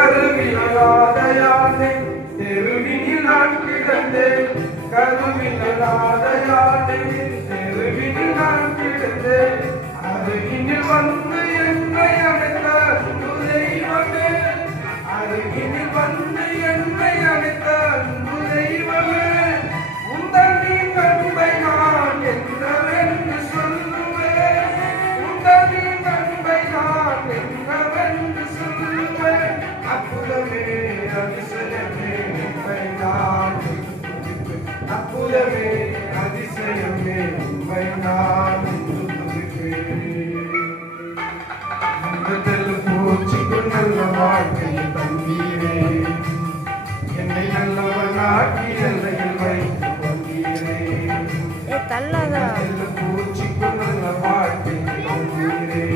கருவினராதையானே தெருவினில் நான் கிடந்தேன் கருவினராதையானே தெருவினில் நான் கிடந்தேன் அருகினில் வந்து என்னை அழைத்த அன்பு தெய்வமே அருகினில் வந்து என்னை அழைத்த அன்பு தெய்வமே உந்தனின் அன்பை நான் என்னவென்று சொல்லுவேன் உந்தனின் அன்பை நான் என்னவென்று சொல்லுவேன் அற்புதமே அதிசயமே உண்மை நான் அற்புதமே அதிசயமே உண்மை நான் பூச்சிக்கு நல்ல வாழ்க்கையை தந்தீரே என்னை நல்லவனாக்கி எல்லையில் வைத்து வந்தீரே பூச்சிக்கு நல்ல வாழ்க்கையை தந்தீரே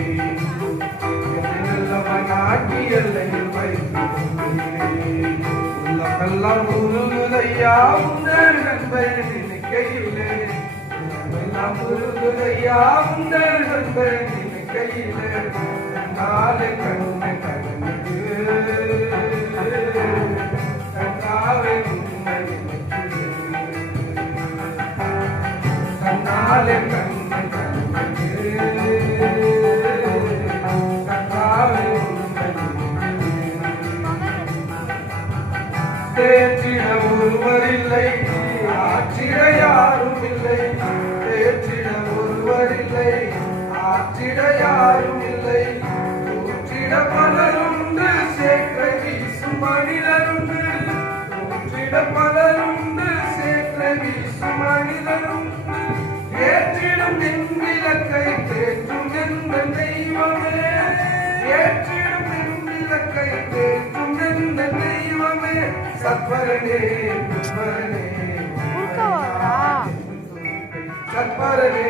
என்னை நல்லவனாக்கி எல்லையில் வைத்து வந்தீரே உள்ளமெல்லாம் உருகுதையா உந்தன் அன்பை நினைக்கையிலே உள்ளமெல்லாம் உருகுதையா உந்தன் அன்பை நினைக்கையிலே கண்ணாலே கண்ணை கண்ணு கண்ணாலே உண்மை கண்ணாலே கண்ணை கண்ணு கண்ணாலே உண்மை தேற்றிட ஒருவரில்லை ஆற்றிட யாரும் இல்லை தேற்றிட ஒருவரில்லை ஆற்றிட யாரும் இல்லை ஊற்றிட பலருண்டு சேற்றை வீசும் மனிதருண்டு ஊற்றிட பலருண்டு சேற்றை வீசும் மனிதருண்டு ஏற்றிடும் என் விளக்கை தேற்றும் எந்த தெய்வமே ஏற்றிடும் என் விளக்கை தேற்றும் எந்த தெய்வமே சத்வரனே சத்வரனே